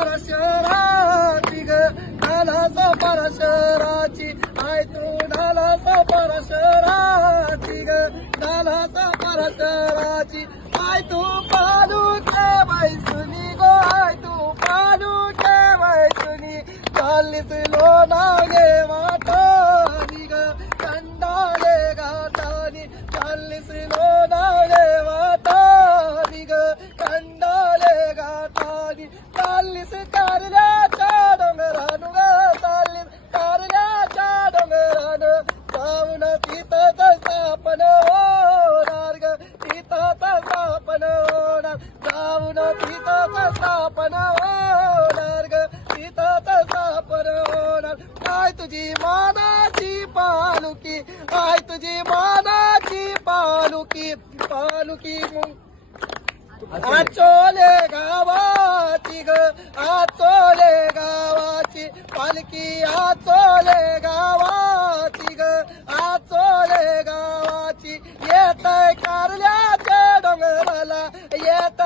सापारा शहराची ग नाला सापारा शहराची आय तू नाला सापारा शहराची ग नाला सापारा शहराची आय तू पालू बाई सुनी गो आय तू पालू बाई सुनी चाललीस लोणावले वाटानी ग कंडाले घाटानी चाललीस लोणावले वाटानी ग कंडाले घाटानी चाललीस कारल्याच्या डोंगरानु ग चाललीस कारल्याच्या डोंगरानु जाऊन तिथंच स्थापन होणार ग तिथंच स्थापन होणार जाऊन तिथंच स्थापन होणार ग तिथंच स्थापन होणार काय तुझी मानाची पालुकी काय तुझी मानाची पालुकी पालुकी आचोले गावाची ग आचोले गावाची पालखी आचोले गावाची ग आचोले गावाची येतय कारल्याच्या डोंगराला येत